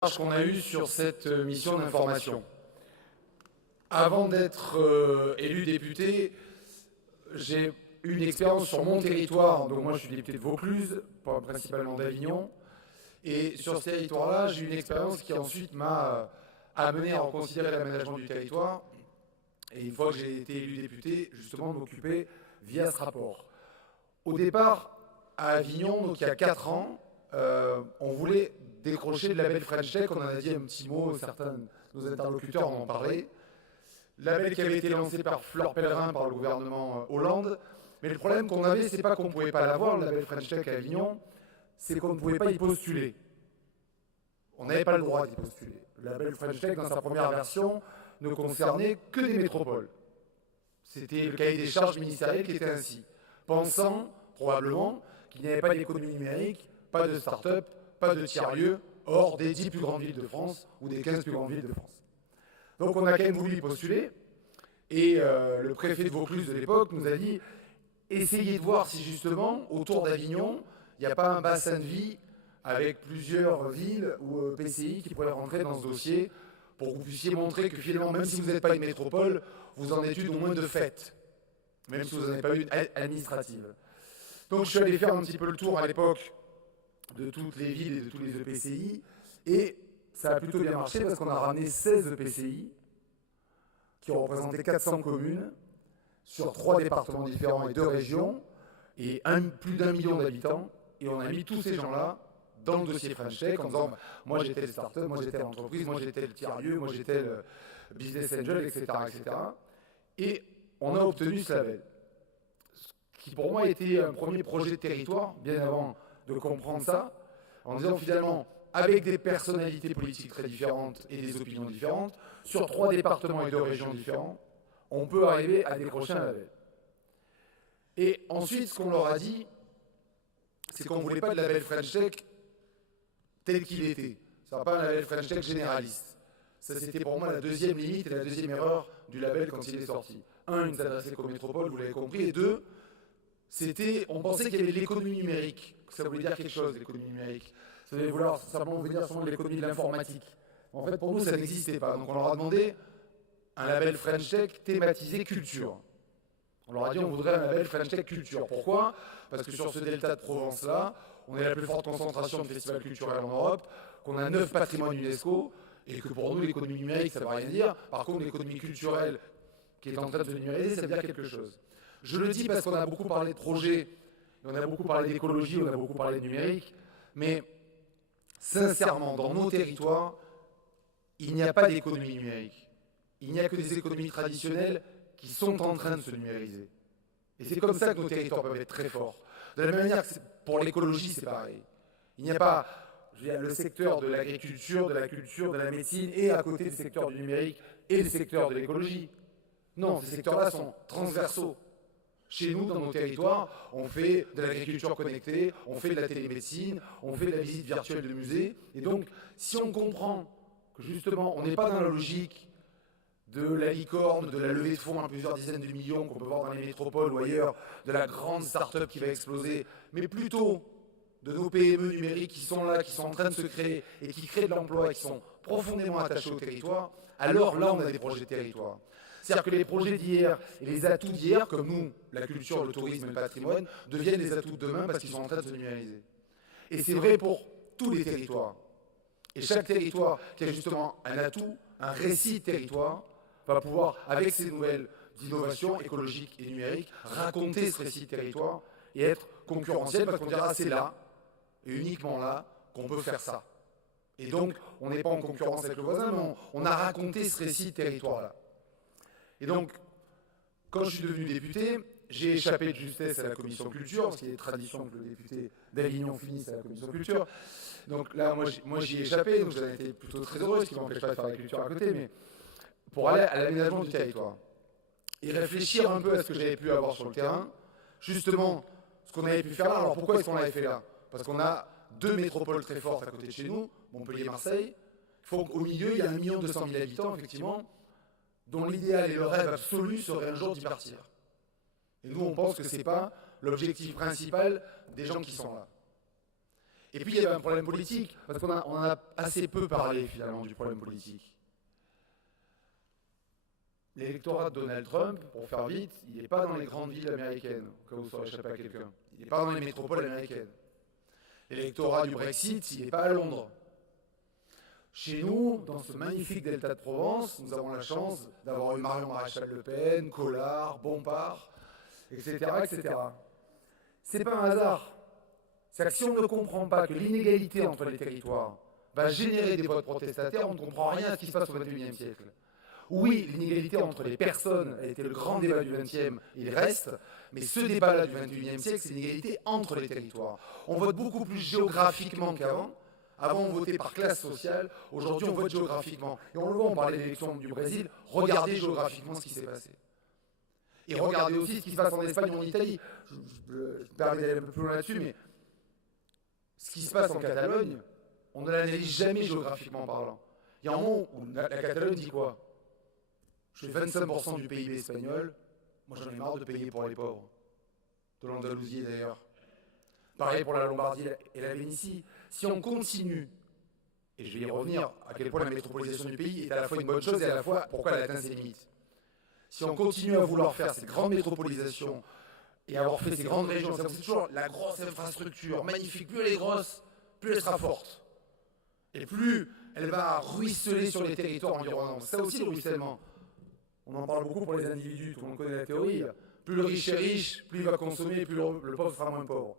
qu'on a eu sur cette mission d'information. Avant d'être élu député, j'ai eu une expérience sur mon territoire. Donc moi, je suis député de Vaucluse, principalement d'Avignon. Et sur ce territoire-là, j'ai eu une expérience qui ensuite m'a amené à reconsidérer l'aménagement du territoire. Et une fois que j'ai été élu député, justement, de m'occuper via ce rapport. Au départ, à Avignon, donc il y a 4 ans, on voulait décrocher le label French Tech. On en a dit un petit mot, certains de nos interlocuteurs en ont parlé. Label qui avait été lancé par Fleur Pellerin, par le gouvernement Hollande. Mais le problème qu'on avait, c'est pas qu'on ne pouvait pas l'avoir, le label French Tech à Avignon, c'est qu'on ne pouvait pas y postuler. On n'avait pas le droit d'y postuler. Le label French Tech, dans sa première version, ne concernait que des métropoles. C'était le cahier des charges ministériel qui était ainsi. Pensant, probablement, qu'il n'y avait pas d'économie numérique, pas de start-up, pas de tiers-lieux, hors des 10 plus grandes villes de France ou des 15 plus grandes villes de France. Donc on a quand même voulu y postuler, et le préfet de Vaucluse de l'époque nous a dit « Essayez de voir si justement, autour d'Avignon, il n'y a pas un bassin de vie avec plusieurs villes ou PCI qui pourraient rentrer dans ce dossier pour que vous puissiez montrer que finalement, même si vous n'êtes pas une métropole, vous en êtes une au moins de fait, même si vous n'en avez pas une administrative. » Donc je suis allé faire un petit peu le tour à l'époque de toutes les villes et de tous les EPCI, et ça a plutôt bien marché parce qu'on a ramené 16 EPCI qui ont représenté 400 communes sur 3 départements différents et 2 régions, et plus d'1 million d'habitants, et on a mis tous ces gens-là dans le dossier French Tech en disant moi j'étais le start-up, moi j'étais l'entreprise, moi j'étais le tiers-lieu, moi j'étais le business angel, etc., etc. Et on a obtenu ce label, qui pour moi était un premier projet de territoire, bien avant de comprendre ça, en disant finalement, avec des personnalités politiques très différentes et des opinions différentes, sur 3 départements et 2 régions différents, on peut arriver à décrocher un label. Et ensuite, ce qu'on leur a dit, c'est qu'on ne voulait pas de label French Tech tel qu'il était. Ça ne sera pas un label French Tech généraliste. Ça, c'était pour moi la deuxième limite et la deuxième erreur du label quand il est sorti. Un, il ne s'adressait qu'aux métropoles, vous l'avez compris, et deux, on pensait qu'il y avait l'économie numérique, que ça voulait dire quelque chose, l'économie numérique. Ça devait vouloir simplement dire l'économie de l'informatique. En fait, pour nous, ça n'existait pas. Donc on leur a demandé un label French Tech thématisé culture. On leur a dit on voudrait un label French Tech culture. Pourquoi? Parce que sur ce delta de Provence-là, on est la plus forte concentration de festivals culturels en Europe, qu'on a 9 patrimoines UNESCO, et que pour nous, l'économie numérique, ça ne veut rien dire. Par contre, l'économie culturelle qui est en train de se numériser, ça veut dire quelque chose. Je le dis parce qu'on a beaucoup parlé de projets, on a beaucoup parlé d'écologie, on a beaucoup parlé de numérique, mais sincèrement, dans nos territoires, il n'y a pas d'économie numérique. Il n'y a que des économies traditionnelles qui sont en train de se numériser. Et c'est comme ça que nos territoires peuvent être très forts. De la même manière que pour l'écologie, c'est pareil. Il n'y a pas le secteur de l'agriculture, de la culture, de la médecine, et à côté le secteur du numérique et le secteur de l'écologie. Non, ces secteurs-là sont transversaux. Chez nous, dans nos territoires, on fait de l'agriculture connectée, on fait de la télémédecine, on fait de la visite virtuelle de musées. Et donc, si on comprend que justement, on n'est pas dans la logique de la licorne, de la levée de fonds à plusieurs dizaines de millions qu'on peut voir dans les métropoles ou ailleurs, de la grande start-up qui va exploser, mais plutôt de nos PME numériques qui sont là, qui sont en train de se créer et qui créent de l'emploi et qui sont profondément attachés au territoire, alors là, on a des projets de territoire. C'est-à-dire que les projets d'hier et les atouts d'hier, comme nous, la culture, le tourisme et le patrimoine, deviennent les atouts de demain parce qu'ils sont en train de se numériser. Et c'est vrai pour tous les territoires. Et chaque territoire qui a justement un atout, un récit de territoire, va pouvoir, avec ces nouvelles innovations écologiques et numériques, raconter ce récit de territoire et être concurrentiel parce qu'on dira c'est là, et uniquement là, qu'on peut faire ça. Et donc, on n'est pas en concurrence avec le voisin, mais on a raconté ce récit de territoire-là. Et donc, quand je suis devenu député, j'ai échappé de justesse à la commission culture, parce qu'il y a des traditions que le député d'Avignon finisse à la commission culture. Donc là, moi j'y ai échappé, donc j'en ai été plutôt très heureux, ce qui ne m'empêche pas de faire la culture à côté, mais pour aller à l'aménagement du territoire. Et réfléchir un peu à ce que j'avais pu avoir sur le terrain, justement, ce qu'on avait pu faire là. Alors pourquoi est-ce qu'on l'avait fait là? Parce qu'on a 2 métropoles très fortes à côté de chez nous, Montpellier et Marseille. Il faut qu'au milieu, il y a 1 200 000 habitants, effectivement, dont l'idéal et le rêve absolu serait un jour d'y partir. Et nous, on pense que ce n'est pas l'objectif principal des gens qui sont là. Et puis il y avait un problème politique, parce qu'on en a assez peu parlé finalement du problème politique. L'électorat de Donald Trump, pour faire vite, il n'est pas dans les grandes villes américaines, au cas où ça aurait échappé à quelqu'un. Il n'est pas dans les métropoles américaines. L'électorat du Brexit, il n'est pas à Londres. Chez nous, dans ce magnifique delta de Provence, nous avons la chance d'avoir eu Marion Maréchal Le Pen, Collard, Bompard, etc., etc. C'est pas un hasard. C'est-à-dire que si on ne comprend pas que l'inégalité entre les territoires va générer des votes protestataires, on ne comprend rien à ce qui se passe au XXIe siècle. Oui, l'inégalité entre les personnes a été le grand débat du XXe, il reste, mais ce débat-là du XXIe siècle, c'est l'inégalité entre les territoires. On vote beaucoup plus géographiquement qu'avant. Avant, on votait par classe sociale. Aujourd'hui, on vote géographiquement. Et on le voit, on parlait de l'élection du Brésil. Regardez géographiquement ce qui s'est passé. Et regardez aussi ce qui se passe en Espagne ou en Italie. Je me permets d'aller un peu plus loin là-dessus, mais ce qui se passe en Catalogne, on ne l'analyse jamais géographiquement parlant. Il y a un moment où la Catalogne dit quoi? Je fais 25% du PIB espagnol. Moi, j'en ai marre de payer pour les pauvres. De l'Andalousie, d'ailleurs. Pareil pour la Lombardie et la Vénétie. Si on continue, et je vais y revenir, à quel point la métropolisation du pays est à la fois une bonne chose et à la fois pourquoi elle atteint ses limites. Si on continue à vouloir faire cette grande métropolisation et avoir fait ces grandes régions, c'est toujours la grosse infrastructure, magnifique, plus elle est grosse, plus elle sera forte. Et plus elle va ruisseler sur les territoires environnants. Ça aussi, le ruissellement. On en parle beaucoup pour les individus, tout le monde connaît la théorie. Plus le riche est riche, plus il va consommer, plus le pauvre sera moins pauvre.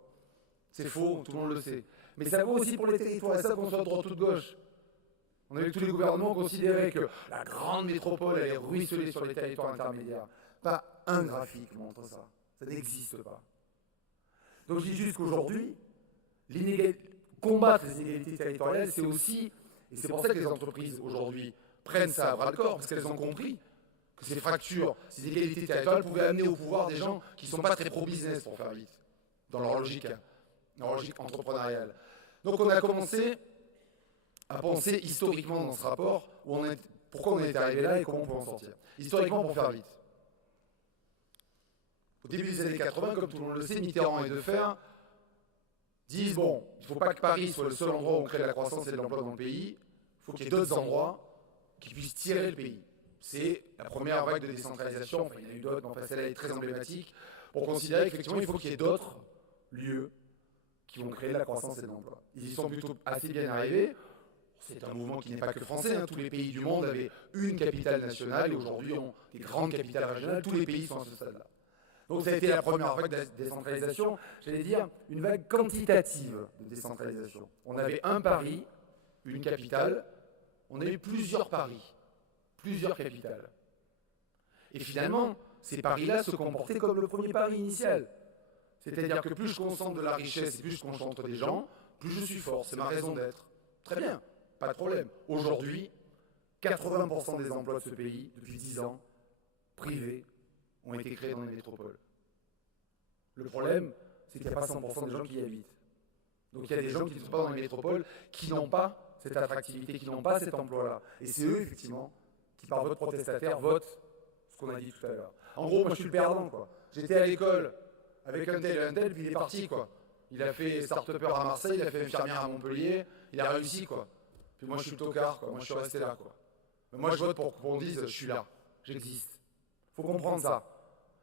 C'est faux, tout le monde le sait. Mais ça vaut aussi pour les territoires, et ça qu'on soit de droite ou de gauche. On a vu que tous les gouvernements considéraient que la grande métropole allait ruisseler sur les territoires intermédiaires. Pas un graphique montre ça. Ça n'existe pas. Donc je dis juste qu'aujourd'hui, combattre les inégalités territoriales, c'est aussi, et c'est pour ça que les entreprises aujourd'hui prennent ça à bras le corps, parce qu'elles ont compris que ces fractures, ces inégalités territoriales pouvaient amener au pouvoir des gens qui ne sont pas très pro-business, pour faire vite, dans leur logique entrepreneuriale. Donc on a commencé à penser historiquement dans ce rapport pourquoi on est arrivé là et comment on peut en sortir. Historiquement, pour faire vite. Au début des années 80, comme tout le monde le sait, Mitterrand et Defferre disent bon, il ne faut pas que Paris soit le seul endroit où on crée de la croissance et de l'emploi dans le pays, il faut qu'il y ait d'autres endroits qui puissent tirer le pays. C'est la première vague de décentralisation, enfin il y en a eu d'autres, mais enfin celle-là est très emblématique, pour considérer qu'effectivement il faut qu'il y ait d'autres lieux qui vont créer de la croissance et de l'emploi. Ils y sont plutôt assez bien arrivés. C'est un mouvement qui n'est pas que français. Tous les pays du monde avaient une capitale nationale et aujourd'hui ont des grandes capitales régionales. Tous les pays sont à ce stade-là. Donc ça a été la première vague de décentralisation, j'allais dire une vague quantitative de décentralisation. On avait un Paris, une capitale, on a eu plusieurs Paris, plusieurs capitales. Et finalement, ces Paris-là se comportaient comme le premier Paris initial. C'est-à-dire que plus je concentre de la richesse et plus je concentre des gens, plus je suis fort. C'est ma raison d'être. Très bien, pas de problème. Aujourd'hui, 80% des emplois de ce pays, depuis 10 ans, privés, ont été créés dans les métropoles. Le problème, c'est qu'il n'y a pas 100% des gens qui y habitent. Donc il y a des gens qui ne sont pas dans les métropoles, qui n'ont pas cette attractivité, qui n'ont pas cet emploi-là. Et c'est eux, effectivement, qui par vote protestataire votent ce qu'on a dit tout à l'heure. En gros, moi je suis le perdant, quoi. J'étais à l'école avec un tel, puis il est parti, quoi. Il a fait start-upper à Marseille, il a fait infirmière à Montpellier, il a réussi, quoi. Puis moi je suis le tocard, quoi. Moi je suis resté là, quoi. Mais moi je vote pour qu'on dise je suis là, j'existe. Faut comprendre ça.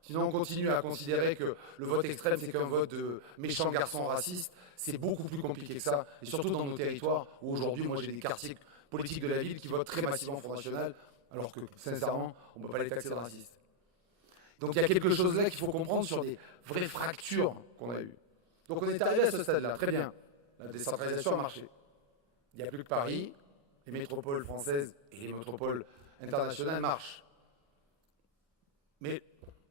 Sinon on continue à considérer que le vote extrême c'est qu'un vote de méchants garçons racistes. C'est beaucoup plus compliqué que ça. Et surtout dans nos territoires où aujourd'hui moi j'ai des quartiers politiques de la ville qui votent très massivement Front National, alors que sincèrement on ne peut pas les taxer de racistes. Donc il y a quelque chose là qu'il faut comprendre sur des vraies fractures qu'on a eues. Donc on est arrivé à ce stade-là, très bien. La décentralisation a marché. Il n'y a plus que Paris, les métropoles françaises et les métropoles internationales marchent. Mais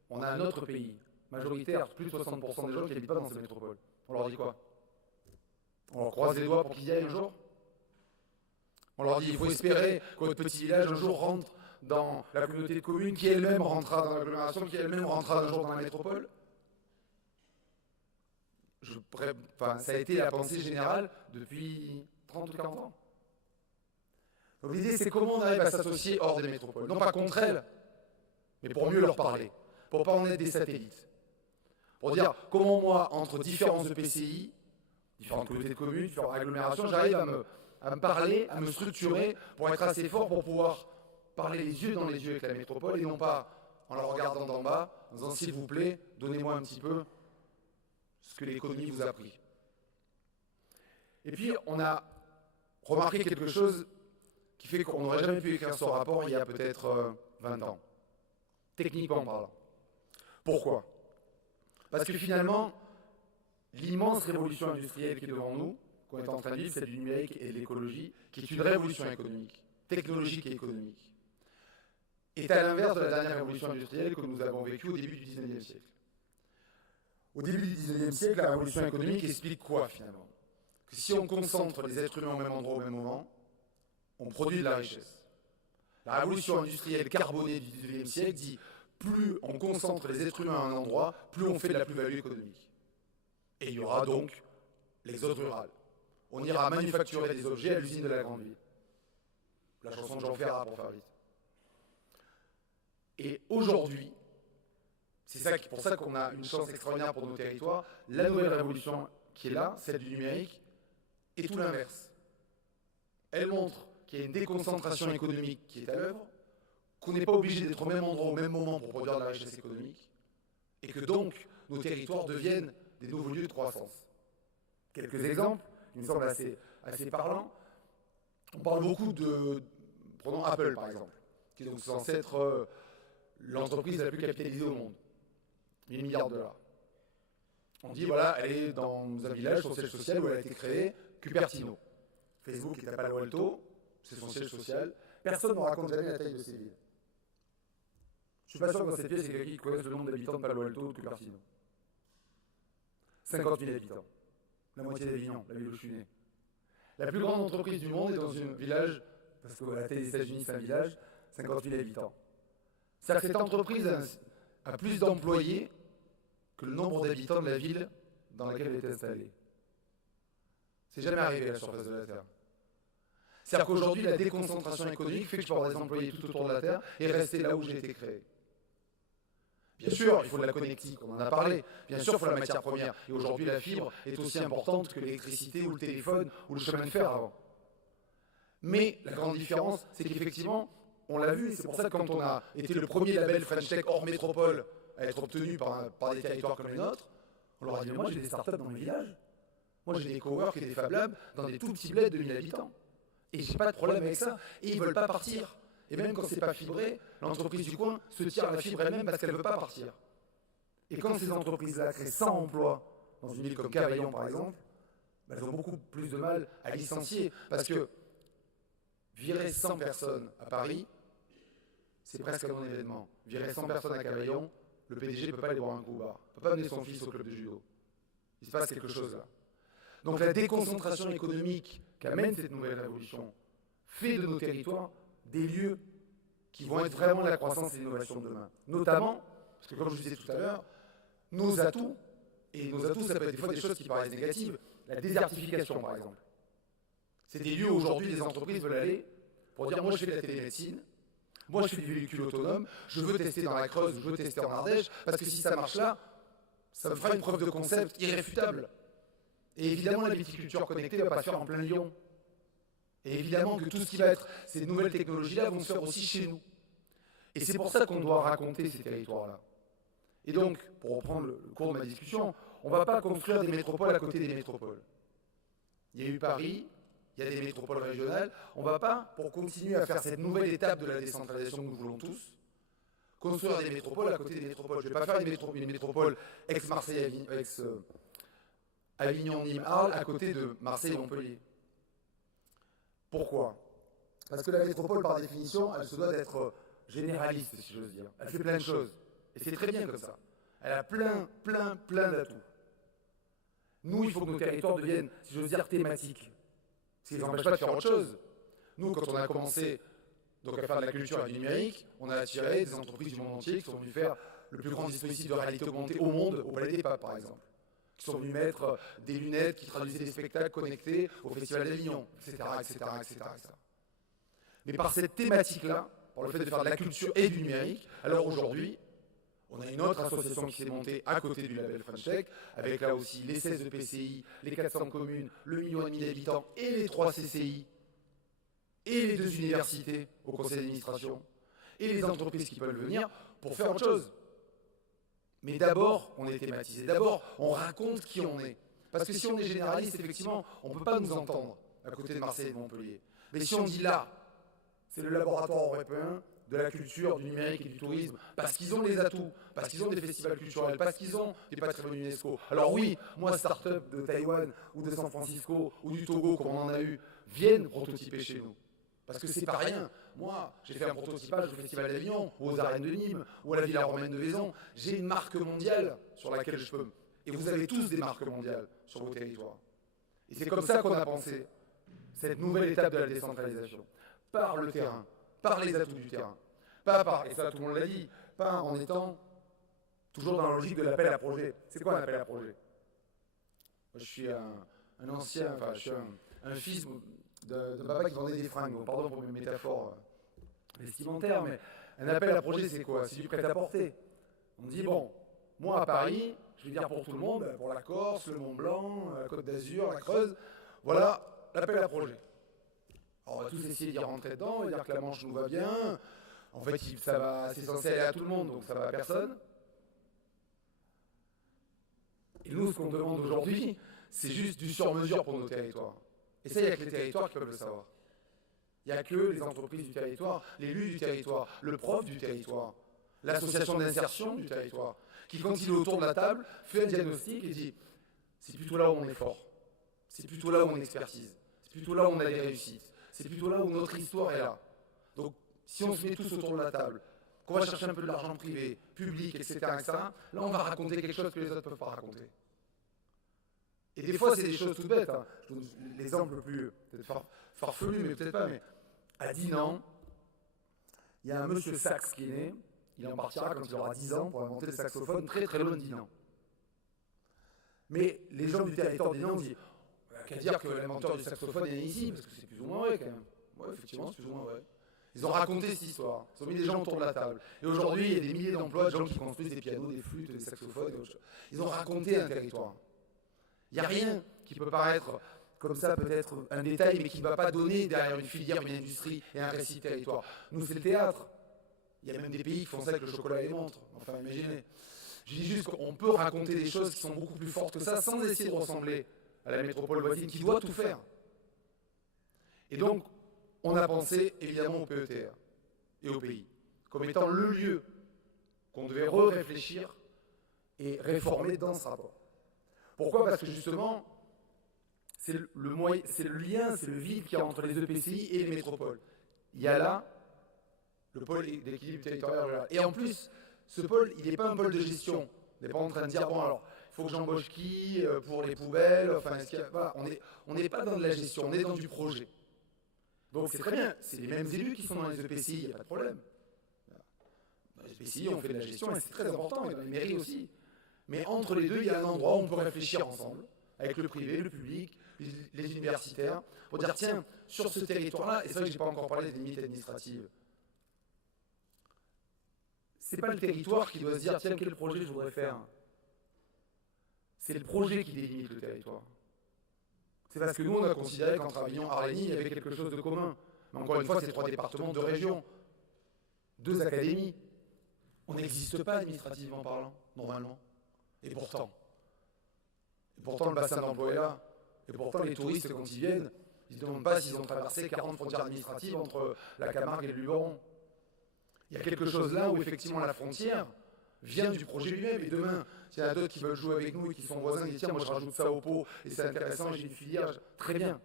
on a un autre pays, majoritaire, plus de 60% des gens qui n'habitent pas dans ces métropoles. On leur dit quoi? On leur croise les doigts pour qu'ils y aillent un jour? On leur dit il faut espérer que votre petit village un jour rentre dans la communauté de communes, qui elle-même rentrera dans l'agglomération, qui elle-même rentrera un jour dans la métropole? Ça a été la pensée générale depuis 30 ou 40 ans. Donc l'idée, c'est comment on arrive à s'associer hors des métropoles. Non pas contre elles, mais pour mieux leur parler, pour ne pas en être des satellites. Pour dire comment moi, entre différents EPCI, différentes communautés de communes, différentes agglomérations, j'arrive à me parler, à me structurer pour être assez fort pour pouvoir parler les yeux dans les yeux avec la métropole et non pas en la regardant d'en bas, en disant s'il vous plaît, donnez-moi un petit peu ce que l'économie vous a pris. Et puis on a remarqué quelque chose qui fait qu'on n'aurait jamais pu écrire ce rapport il y a peut-être 20 ans, techniquement parlant. Pourquoi? Parce que finalement, l'immense révolution industrielle qui est devant nous, qu'on est en train de vivre, celle du numérique et de l'écologie, qui est une révolution économique, technologique et économique, est à l'inverse de la dernière révolution industrielle que nous avons vécue au début du XIXe siècle. Au début du XIXe siècle, la révolution économique explique quoi finalement? Que si on concentre les êtres humains au même endroit au même moment, on produit de la richesse. La révolution industrielle carbonée du XIXe siècle dit plus on concentre les êtres humains à un endroit, plus on fait de la plus-value économique. Et il y aura donc l'exode rural. On ira manufacturer des objets à l'usine de la grande ville. La chanson de Jean Ferrat pour faire vite. Et aujourd'hui, c'est pour ça qu'on a une chance extraordinaire pour nos territoires, la nouvelle révolution qui est là, celle du numérique, est tout l'inverse. Elle montre qu'il y a une déconcentration économique qui est à l'œuvre, qu'on n'est pas obligé d'être au même endroit au même moment pour produire de la richesse économique, et que donc nos territoires deviennent des nouveaux lieux de croissance. Quelques exemples, qui me semblent assez parlants. On parle beaucoup prenons Apple par exemple, qui est donc censé être l'entreprise la plus capitalisée au monde, 1000 milliards de dollars. On dit voilà, elle est dans un village, son siège social où elle a été créée, Cupertino. Facebook est à Palo Alto, c'est son siège social. Personne ne raconte jamais la taille de ces villes. Je suis pas sûr que dans cette pièce, il y ait quelqu'un qui connaisse le nombre d'habitants de Palo Alto ou de Cupertino. 50 000 habitants. La moitié d'Avignon, la ville où je suis né. La plus grande entreprise du monde est dans un village, parce que la taille des États-Unis, c'est un village, 50 000 habitants. C'est-à-dire que cette entreprise a plus d'employés que le nombre d'habitants de la ville dans laquelle elle est installée. C'est jamais arrivé à la surface de la Terre. C'est-à-dire qu'aujourd'hui, la déconcentration économique fait que je peux avoir des employés tout autour de la Terre et rester là où j'ai été créé. Bien sûr, il faut de la connectique, on en a parlé. Bien sûr, il faut la matière première. Et aujourd'hui, la fibre est aussi importante que l'électricité ou le téléphone ou le chemin de fer avant. Mais la grande différence, c'est qu'effectivement, on l'a vu, et c'est pour ça que quand on a été le premier label French Tech hors métropole à être obtenu par des territoires comme les nôtres, on leur a dit, moi j'ai des startups dans mes villages. Moi j'ai des coworks et des Fab Labs dans des tout petits bleds de 1000 habitants. Et j'ai pas de problème avec ça. Et ils veulent pas partir. Et même quand c'est pas fibré, l'entreprise du coin se tire à la fibre elle-même parce qu'elle ne veut pas partir. Et quand ces entreprises-là créent 100 emplois dans une ville comme Cavaillon par exemple, elles ont beaucoup plus de mal à licencier. Parce que virer 100 personnes à Paris, c'est presque un non-événement. Virer 100 personnes à Cavaillon, le PDG ne peut pas aller boire un coup au bar. Il ne peut pas amener son fils au club de judo. Il se passe quelque chose là. Donc la déconcentration économique qu'amène cette nouvelle révolution fait de nos territoires des lieux qui vont être vraiment la croissance et l'innovation de demain. Notamment, parce que comme je vous disais tout à l'heure, nos atouts, et nos atouts ça peut être des fois des choses qui paraissent négatives, la désertification par exemple. C'est des lieux où aujourd'hui les entreprises veulent aller pour dire moi je fais de la télémédecine, moi je fais du véhicule autonome, je veux tester dans la Creuse, je veux tester en Ardèche, parce que si ça marche là, ça me fera une preuve de concept irréfutable. Et évidemment la viticulture connectée ne va pas se faire en plein Lyon. Et évidemment que tout ce qui va être ces nouvelles technologies-là vont se faire aussi chez nous. Et c'est pour ça qu'on doit raconter ces territoires-là. Et donc, pour reprendre le cours de ma discussion, on ne va pas construire des métropoles à côté des métropoles. Il y a eu Paris, il y a des métropoles régionales. On ne va pas, pour continuer à faire cette nouvelle étape de la décentralisation que nous voulons tous, construire des métropoles à côté des métropoles. Je ne vais pas faire une métropole ex-Marseille, Avignon, Nîmes, Arles, à côté de Marseille et Montpellier. Pourquoi? Parce que la métropole, par définition, elle se doit d'être généraliste, si j'ose dire. Elle fait plein de choses. Et c'est très bien comme ça. Elle a plein d'atouts. Nous, il faut que nos territoires deviennent, si j'ose dire, thématiques. Ce qui ne les empêche pas de faire autre chose. Nous, quand on a commencé donc, à faire de la culture et du numérique, on a attiré des entreprises du monde entier qui sont venues faire le plus grand dispositif de réalité augmentée au monde, au Palais des Papes, par exemple. Qui sont venus mettre des lunettes qui traduisaient des spectacles connectés au Festival d'Avignon, etc. Mais par cette thématique-là, par le fait de faire de la culture et du numérique, alors aujourd'hui, On a une autre association qui s'est montée à côté du label French Tech, avec là aussi les 16 EPCI, les 400 communes, le 1,5 million d'habitants et les 3 CCI, et les 2 universités au conseil d'administration, et les entreprises qui peuvent venir pour faire autre chose. Mais d'abord, on est thématisé. D'abord, on raconte qui on est. Parce que si on est généraliste, effectivement, on ne peut pas nous entendre à côté de Marseille et de Montpellier. Mais si on dit là, c'est le laboratoire européen de la culture, du numérique et du tourisme, parce qu'ils ont les atouts, parce qu'ils ont des festivals culturels, parce qu'ils ont des patrimoines UNESCO. Alors oui, moi, start-up de Taïwan ou de San Francisco ou du Togo, comme on en a eu, viennent prototyper chez nous. Parce que c'est pas rien. Moi, j'ai fait un prototypage au Festival d'Avignon, ou aux arènes de Nîmes, ou à la Villa Romaine de Vaison. J'ai une marque mondiale sur laquelle je peux. Et vous avez tous des marques mondiales sur vos territoires. Et c'est comme ça qu'on a pensé cette nouvelle étape de la décentralisation. Par le terrain, par les atouts du terrain. Pas par, et ça tout le monde l'a dit, pas en étant toujours dans la logique de l'appel à projet. C'est quoi un appel à projet? Moi, je suis un ancien, enfin, je suis un fils de papa qui vendait des fringues. Pardon pour mes métaphores vestimentaires, mais un appel à projet, c'est quoi? C'est du prêt-à-porter. On dit, bon, moi à Paris, je vais dire pour tout le monde, pour la Corse, le Mont Blanc, la Côte d'Azur, la Creuse, voilà l'appel à projet. Alors, on va tous essayer d'y rentrer dedans, on va dire que la Manche nous va bien. En fait, c'est censé aller à tout le monde, donc ça va à personne. Et nous, ce qu'on demande aujourd'hui, c'est juste du sur-mesure pour nos territoires. Et ça, il n'y a que les territoires qui peuvent le savoir. Il n'y a que les entreprises du territoire, l'élu du territoire, le prof du territoire, l'association d'insertion du territoire, qui, quand il est autour de la table, fait un diagnostic et dit « c'est plutôt là où on est fort, c'est plutôt là où on expertise, c'est plutôt là où on a des réussites, c'est plutôt là où notre histoire est là. » Donc, si on se met tous autour de la table, qu'on va chercher un peu de l'argent privé, public, etc., là, on va raconter quelque chose que les autres ne peuvent pas raconter. Et des fois, c'est des choses toutes bêtes. Hein. Je donne l'exemple le plus peut-être farfelu, mais peut-être pas. Mais à Dinan, il y a un monsieur sax qui est né. Il en partira quand il aura 10 ans pour inventer le saxophone très très loin de Dinan. Mais les gens du territoire de Dinan disent qu'à dire que l'inventeur du saxophone est né ici, parce que c'est plus ou moins vrai quand même. Oui, effectivement, c'est plus ou moins vrai. Ils ont raconté cette histoire. Ils ont mis des gens autour de la table. Et aujourd'hui, il y a des milliers d'emplois de gens qui construisent des pianos, des flûtes, des saxophones. Ils ont raconté un territoire. Il n'y a rien qui peut paraître comme ça, peut-être un détail, mais qui ne va pas donner derrière une filière, une industrie et un récit de territoire. Nous, c'est le théâtre. Il y a même des pays qui font ça avec le chocolat et les montres. Enfin, imaginez. Je dis juste qu'on peut raconter des choses qui sont beaucoup plus fortes que ça, sans essayer de ressembler à la métropole voisine qui doit tout faire. Et donc, on a pensé évidemment au PETR et au pays, comme étant le lieu qu'on devait réfléchir et réformer dans ce rapport. Pourquoi? Parce que justement, c'est le lien, c'est le vide qu'il y a entre les EPCI et les métropoles. Il y a là le pôle d'équilibre territorial. Et en plus, ce pôle, il n'est pas un pôle de gestion. On n'est pas en train de dire, bon alors, il faut que j'embauche qui pour les poubelles, enfin, voilà, on n'est pas dans de la gestion, on est dans du projet. Donc c'est très bien, c'est les mêmes élus qui sont dans les EPCI, il n'y a pas de problème. Dans les EPCI, on fait de la gestion et c'est très important, et dans les mairies aussi. Mais entre les deux, il y a un endroit où on peut réfléchir ensemble, avec le privé, le public, les universitaires, pour dire tiens, sur ce territoire-là, et c'est vrai que je n'ai pas encore parlé des limites administratives, c'est pas le territoire qui doit se dire tiens, quel projet je voudrais faire. C'est le projet qui délimite le territoire. C'est parce que nous, on a considéré qu'entre Avignon et Arlénie, il y avait quelque chose de commun. Mais encore une fois, c'est 3 départements, 2 régions, 2 académies. On n'existe pas administrativement parlant, normalement. Et pourtant, le bassin d'emploi est là. Et pourtant, les touristes, quand ils viennent, ils ne se demandent pas s'ils ont traversé 40 frontières administratives entre la Camargue et le Luberon. Il y a quelque chose là où, effectivement, la frontière vient du projet lui-même. Et demain, s'il y en a d'autres qui veulent jouer avec nous et qui sont voisins, ils disent tiens, moi je rajoute ça au pot et c'est intéressant, j'ai une filière, très bien.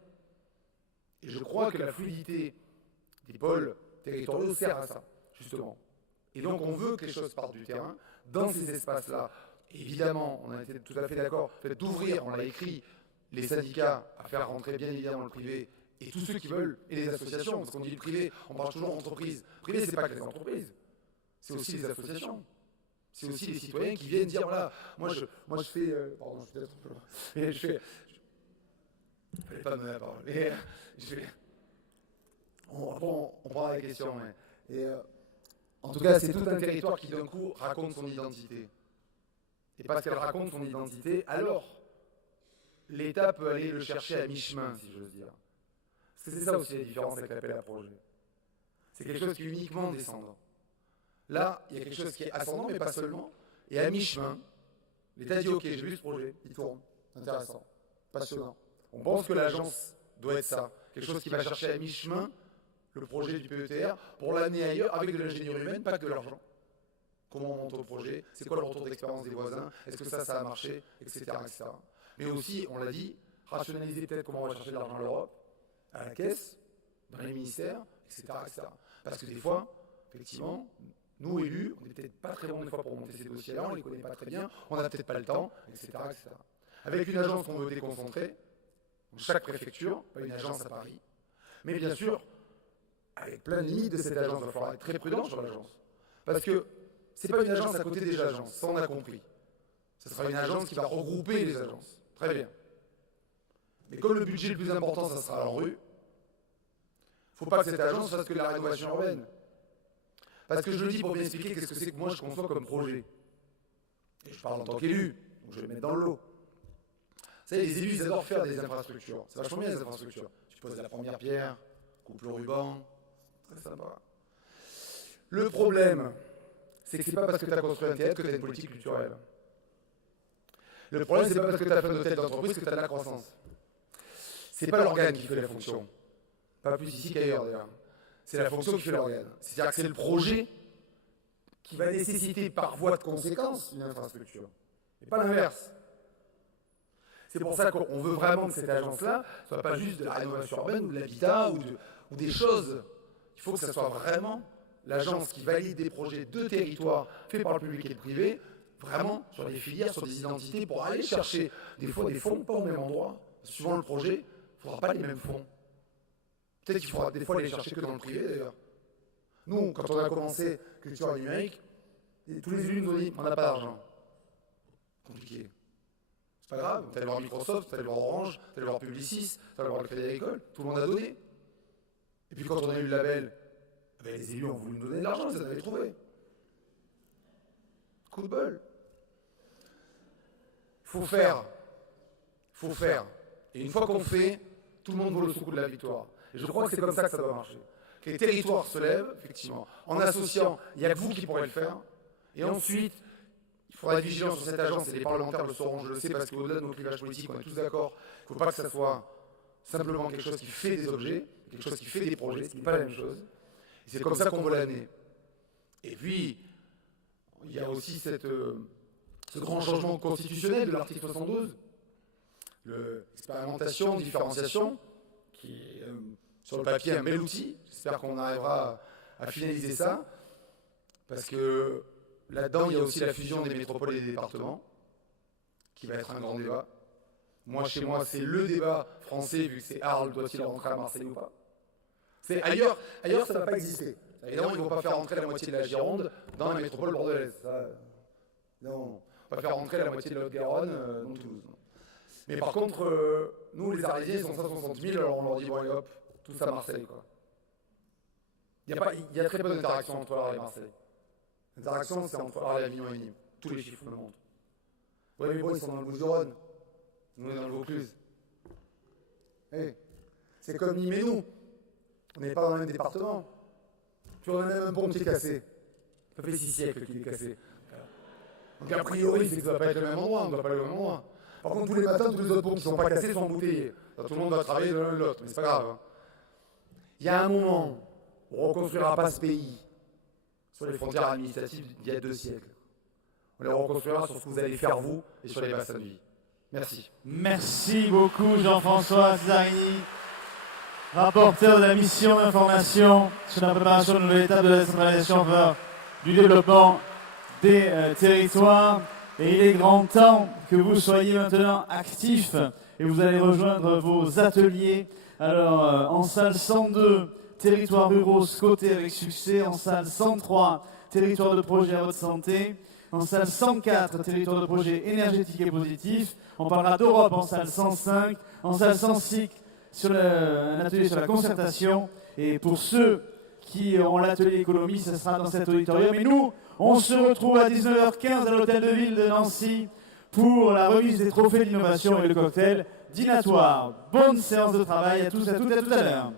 Et je crois que la fluidité des pôles territoriaux sert à ça, justement. Et donc, on veut que les choses partent du terrain, dans ces espaces-là. Évidemment, on a été tout à fait d'accord, d'ouvrir, on l'a écrit, les syndicats à faire rentrer bien évidemment le privé et tous ceux qui veulent, et les associations, parce qu'on dit le privé, on parle toujours d'entreprise. Le privé, c'est pas que les entreprises, c'est aussi les associations. C'est aussi les citoyens qui viennent dire voilà, moi je fais. Pardon, je suis peut-être un peu loin. Mais je fais. Il fallait pas me donner la parole. Mais je fais. On prend la question. Et En tout cas, c'est tout un territoire qui d'un coup raconte son identité. Et parce qu'elle raconte son identité, alors l'État peut aller le chercher à mi-chemin, si j'ose dire. Parce que c'est ça aussi la différence avec l'appel à projet. C'est quelque chose qui est uniquement descendant. Là, il y a quelque chose qui est ascendant, mais pas seulement. Et à mi-chemin, l'État dit ok, j'ai vu ce projet, il tourne, intéressant, passionnant. On pense que l'agence doit être ça, quelque chose qui va chercher à mi-chemin le projet du PETR pour l'amener ailleurs avec de l'ingénierie humaine, pas que de l'argent. Comment on monte au projet, c'est quoi le retour d'expérience des voisins, est-ce que ça a marché, etc., etc. Mais aussi, on l'a dit, rationaliser peut-être comment on va chercher de l'argent à l'Europe, à la caisse, dans les ministères, etc., etc. Parce que des fois, effectivement, nous élus, on n'est peut-être pas très bons des fois pour monter ces dossiers-là, on ne les connaît pas très bien, on n'a peut-être pas le temps, etc., etc. Avec une agence qu'on veut déconcentrer, chaque préfecture, pas une agence à Paris, mais bien sûr, avec plein de limites de cette agence, il va falloir être très prudent sur l'agence. Parce que ce n'est pas une agence à côté des agences, ça on a compris. Ce sera une agence qui va regrouper les agences. Très bien. Mais comme le budget le plus important, ça sera à l'ANRU, il ne faut pas que cette agence fasse que de la rénovation urbaine. Parce que je le dis pour bien expliquer qu'est-ce que c'est que moi je conçois comme projet. Et je parle en tant qu'élu, donc je vais le mettre dans le lot. Vous savez, les élus, ils adorent faire des infrastructures. C'est vachement bien les infrastructures. Tu poses la première pierre, coupe le ruban, très sympa. Le problème, c'est que c'est pas parce que tu as construit un théâtre que tu as une politique culturelle. Le problème, c'est pas parce que tu as fait un hôtel d'entreprise que tu as de la croissance. C'est pas l'organe qui fait la fonction. Pas plus ici qu'ailleurs d'ailleurs. C'est la fonction qui fait l'organe. C'est-à-dire que c'est le projet qui va nécessiter par voie de conséquence une infrastructure. Et pas l'inverse. C'est pour ça qu'on veut vraiment que cette agence-là ne soit pas juste de la rénovation urbaine ou de l'habitat ou des choses. Il faut que ça soit vraiment l'agence qui valide des projets de territoire faits par le public et le privé, vraiment sur des filières, sur des identités, pour aller chercher des fois des fonds pas au même endroit. Suivant le projet, il ne faudra pas les mêmes fonds. Peut-être qu'il faudra des fois les chercher que dans le privé d'ailleurs. Nous, quand on a commencé culture numérique, tous les élus nous ont dit on n'a pas d'argent. Compliqué. C'est pas grave, tu allais voir Microsoft, tu allais voir Orange, tu allais voir Publicis, tu allais voir le Crédit Agricole, tout le monde a donné. Et puis quand on a eu le label, les élus ont voulu nous donner de l'argent, ils en avaient trouvé. Coup de bol. Faut faire. Et une fois qu'on fait, tout le monde vaut le sous-coup de la victoire. Et je crois que c'est comme ça que ça doit marcher. Que les territoires se lèvent, effectivement, en associant, il n'y a que vous qui pourrez le faire. Et ensuite, il faudra être vigilant sur cette agence, et les parlementaires le sauront, je le sais, parce qu'au-delà de nos clivages politiques, on est tous d'accord, il ne faut pas que ça soit simplement quelque chose qui fait des objets, quelque chose qui fait des projets, ce qui n'est pas la même chose. Et c'est comme ça qu'on veut l'amener. Et puis, il y a aussi ce grand changement constitutionnel de l'article 72, l'expérimentation, différenciation, qui est sur le papier un bel outil. J'espère qu'on arrivera à finaliser ça, parce que là-dedans, il y a aussi la fusion des métropoles et des départements, qui va être un grand débat. Moi, chez moi, c'est le débat français, vu que c'est Arles, doit-il rentrer à Marseille ou pas? Ailleurs, ça ne va pas exister. Évidemment, ils ne vont pas faire rentrer la moitié de la Gironde dans la métropole bordelaise. Non, on ne va pas faire rentrer la moitié de la Haute-Garonne dans Toulouse. Mais par contre, nous, les Arlésiens, ils sont 160 000, alors on leur dit, bon, allez hop, tous à Marseille, quoi. Il y a très peu d'interaction entre Arles et Marseille. L'interaction, c'est entre Arles et Avignon et Nîmes. Tous les chiffres le montrent. Oui, mais bon, ils sont dans le Bouches-du-Rhône. Nous, on est dans le Vaucluse. Hey, c'est comme Nîmes et nous. On n'est pas dans le même département. Puis on a même un pont qui est cassé. Ça fait 6 siècles qu'il est cassé. Donc a priori, c'est que ça ne va pas être le même endroit, on ne doit pas aller au même endroit. Par contre, tous les matins, tous les autres ponts qui ne sont pas cassés sont embouteillés. Tout le monde va travailler de l'un et de l'autre, mais c'est pas grave. Hein. Il y a un moment où on ne reconstruira pas ce pays sur les frontières administratives d'il y a 2 siècles. On les reconstruira sur ce que vous allez faire vous et sur les bassins de vie. Merci. Merci beaucoup Jean-François Cesarini, rapporteur de la mission d'information sur la préparation de l'étape de la décentralisation en faveur du développement des territoires. Et il est grand temps que vous soyez maintenant actifs et vous allez rejoindre vos ateliers. Alors, en salle 102, territoires ruraux scotés avec succès. En salle 103, territoire de projet à haute santé. En salle 104, territoire de projet énergétique et positif. On parlera d'Europe en salle 105. En salle 106, un atelier sur la concertation. Et pour ceux qui ont l'atelier économie, ce sera dans cet auditorium. Et nous, on se retrouve à 19h15 à l'Hôtel de Ville de Nancy pour la remise des trophées d'innovation et le cocktail dînatoire. Bonne séance de travail à tous et à toutes et à tout à l'heure.